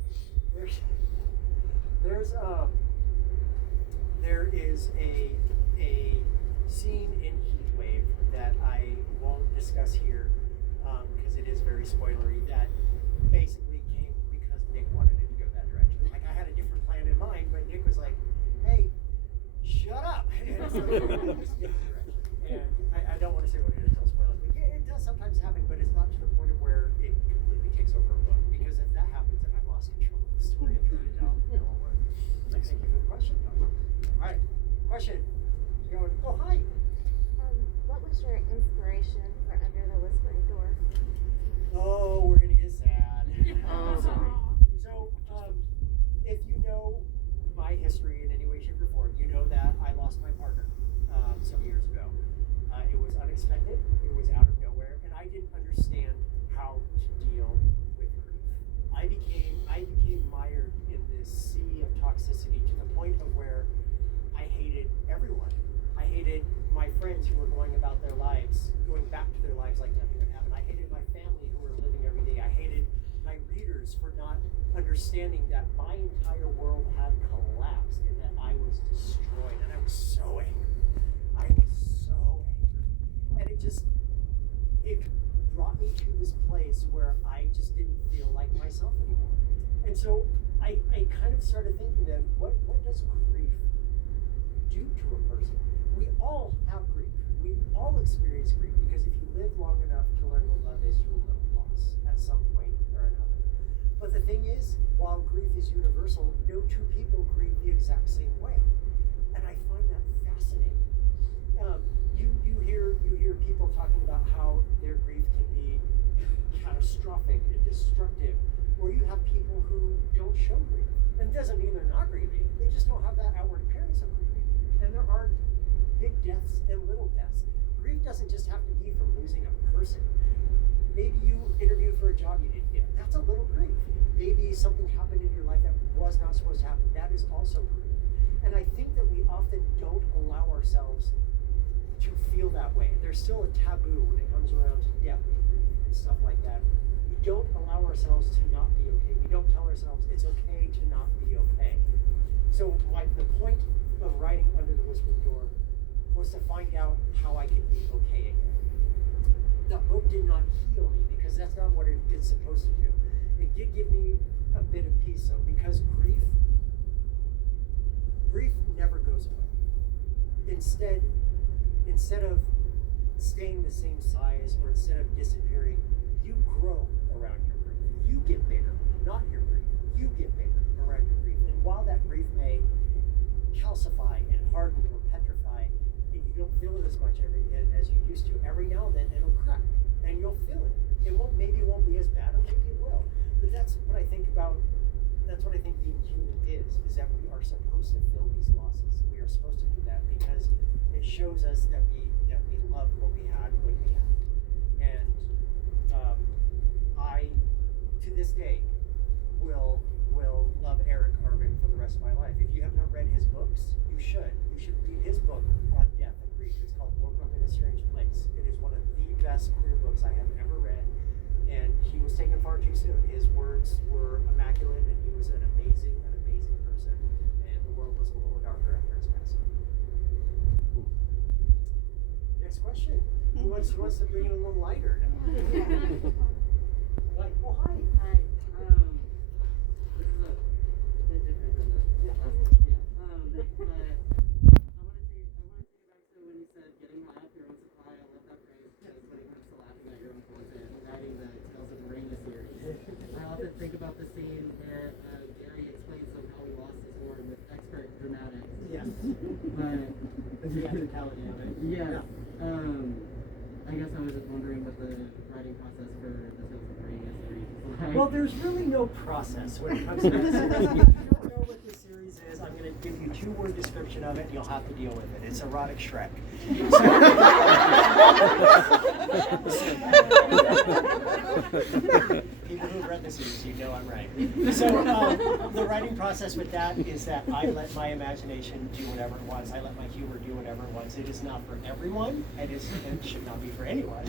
There is a scene in Heatwave that I won't discuss here because it is very spoilery, that basically came because Nick wanted it to go that direction. Like, I had a different plan in mind, but Nick was like, hey, shut up! And so it went this different direction. And I don't want to say what it is, don't spoil it, but yeah, it does sometimes happen, but it's not to the point of where it completely takes over a book, because if that happens, then I've lost control of the story I'm trying to tell. It won't work. Thank you for the question. Alright, question. Oh, hi! What was your inspiration for Under the Whispering Door? Oh, we're gonna get sad. So, if you know my history in any way, shape, or form, you know that I lost my partner some years ago. It was unexpected. It was out of nowhere, and I didn't understand how to deal with grief. I became mired in this sea of toxicity to the point of where I hated everyone. I hated my friends who were going about their lives, going back to their lives like nothing had happened. I hated my family who were living every day. I hated my readers for not understanding that my entire world had collapsed and that I was destroyed. And I was so angry. I was so angry. And it brought me to this place where I just didn't feel like myself anymore. And so I kind of started thinking then, what does grief do to a person? We all have grief. We all experience grief, because if you live long enough to learn what love is, you will know loss at some point or another. But the thing is, while grief is universal, no two people grieve the exact same way. And I find that fascinating. You hear people talking about how their grief can be catastrophic and destructive, or you have people who don't show grief. And it doesn't mean they're not grieving, they just don't have that outward appearance of grieving. And there are big deaths and little deaths. Grief doesn't just have to be from losing a person. Maybe you interviewed for a job you didn't get. That's a little grief. Maybe something happened in your life that was not supposed to happen. That is also grief. And I think that we often don't allow ourselves to feel that way. There's still a taboo when it comes around to death and stuff like that. We don't allow ourselves to not be okay. We don't tell ourselves it's okay to not be okay. So like the point of writing Under the Whispering Door was to find out how I could be okay again. The book did not heal me, because that's not what it's supposed to do. It did give me a bit of peace though, because grief never goes away. Instead of staying the same size, or instead of disappearing, you grow around your grief. You get bigger, not your grief. You get bigger around your grief. And while that grief may calcify and harden or petrify, and you don't feel it as much as you used to, every now and then it'll crack, and you'll feel it. Maybe it won't be as bad, or maybe it will. But that's what I think about. That's what I think being human is that we are supposed to feel these losses. We are supposed to do that because it shows us that we love what we had when we had. And I, to this day will love Eric Armin for the rest of my life. If you have not read his books, you should. You should read his book on death and grief. It's called Woke Up in a Strange Place. It is one of the best queer books I have ever read, and he was taken far too soon. His words were immaculate, and he was an amazing person, and the world was a little darker after his passing. Next question. Who wants to bring it a little lighter now? Like, well, hi. Hi. This is a bit different than the last one. Yeah. But I want to take it back to when you said getting high up your own supply. I love that phrase because when it comes to laughing at your own content and writing the Tales of Marina series, I often think about the scene where Gary explains on how he lost his horn with expert dramatics. Yes. But The theatricality of it. yeah. I guess I was just wondering what the writing process for the Tales of Marina series is like. Well, there's really no process when it comes to this series. If you don't know what this series is, I'm going to give you 2-word description of it, and you'll have to deal with it. It's erotic Shrek. People who've read the series, you know I'm right. So the writing process with that is that I let my imagination do whatever it wants. I let my humor do whatever it wants. It is not for everyone. It should not be for anyone.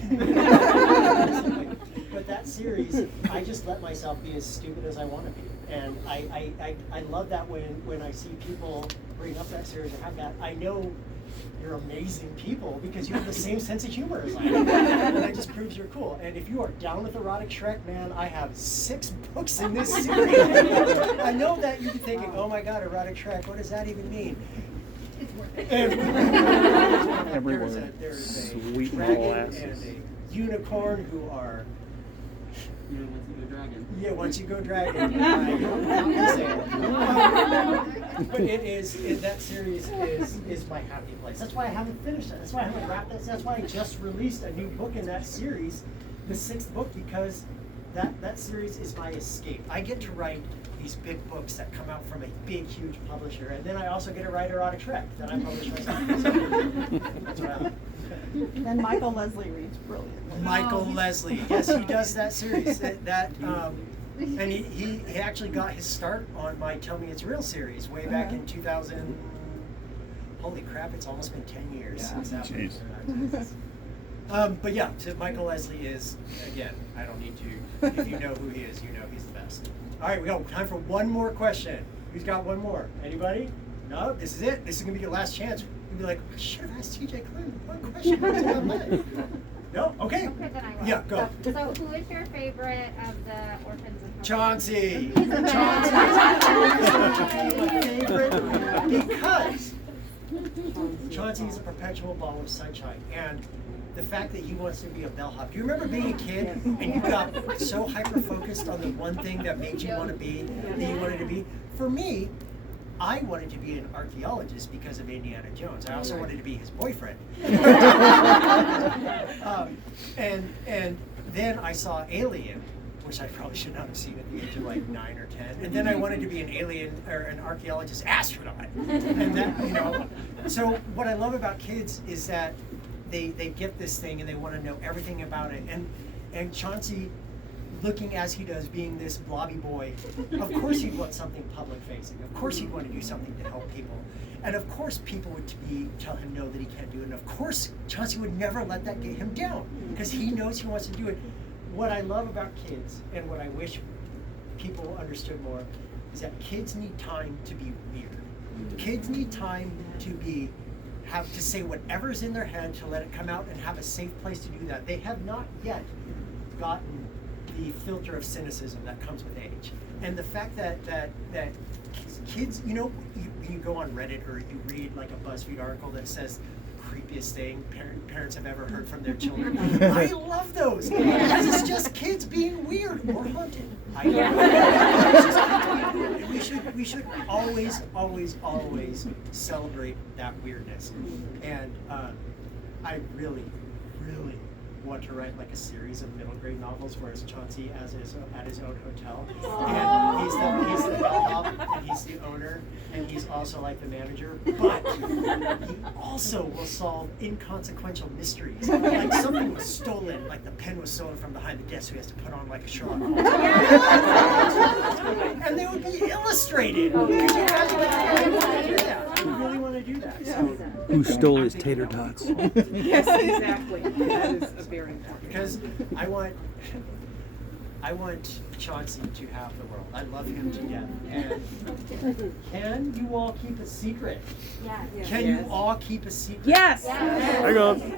But that series, I just let myself be as stupid as I want to be. And I love that when I see people bring up that series and have that. I know you're amazing people because you have the same sense of humor as I do. And that just proves you're cool. And if you are down with erotic Shrek, man, I have 6 books in this series. I know that you're thinking, oh my God, erotic Shrek, what does that even mean? It's worth it. Everywhere. There's a Sweet dragon molasses. and a unicorn who are... You know, once you go dragon. Yeah, once you go dragon, but that series is my happy place. That's why I haven't finished it. That's why I haven't wrapped it. That's why I just released a new book in that series, the 6th book, because that series is my escape. I get to write these big books that come out from a big, huge publisher, and then I also get to write erotic Shrek that I publish myself. So, that's what I like. Then Michael Leslie reads brilliantly. Michael Leslie, yes, he does that series. And he actually got his start on my Tell Me It's Real series way back in 2000. Holy crap, it's almost been 10 years since that was. But yeah, so Michael Leslie is, again, I don't need to, if you know who he is, you know he's the best. All right, we got time for one more question. Who's got one more? Anybody? No, this is it. This is going to be your last chance. You'll be like, I should have asked TJ Klune one question. No? Okay. Okay, then I will. Yeah, go. So who is your favorite of the orphans and Chauncey. He's the best. Chauncey is my favorite because Chauncey is a perpetual ball of sunshine. And the fact that he wants to be a bellhop. Do you remember being a kid and you got so hyper-focused on the one thing that made you want to be, that you wanted to be? For me, I wanted to be an archaeologist because of Indiana Jones. I also wanted to be his boyfriend. And then I saw Alien, which I probably should not have seen at the age of like 9 or 10. And then I wanted to be an alien or an archaeologist astronaut. And that, you know, so what I love about kids is that they get this thing and they want to know everything about it. And Chauncey, looking as he does, being this blobby boy, of course he'd want something public facing. Of course he'd want to do something to help people. And of course people would tell him no, that he can't do it. And of course Chauncey would never let that get him down because he knows he wants to do it. What I love about kids and what I wish people understood more is that kids need time to be weird. Kids need time to have to say whatever's in their head, to let it come out and have a safe place to do that. They have not yet gotten the filter of cynicism that comes with age. And the fact that kids, you know, when you go on Reddit or you read like a BuzzFeed article that says creepiest thing parents have ever heard from their children. I love those because it's just kids being weird or haunted. I know. We should always celebrate that weirdness. And I really want to write like a series of middle grade novels where it's Chauncey at his own hotel, and he's the bellhop, and he's the owner, and he's also like the manager, but he also will solve inconsequential mysteries. Like something was stolen, like the pen was stolen from behind the desk, so he has to put on like a Sherlock Holmes. And they would be illustrated. Could you imagine that? I want to do that. I really want to do that. So, Who stole his tater tots? Yes, exactly. That is a very important. because I want Chauncey to have the world. I love him to death. And can you all keep a secret? Yeah. Can you all keep a secret? Yes. Hang on.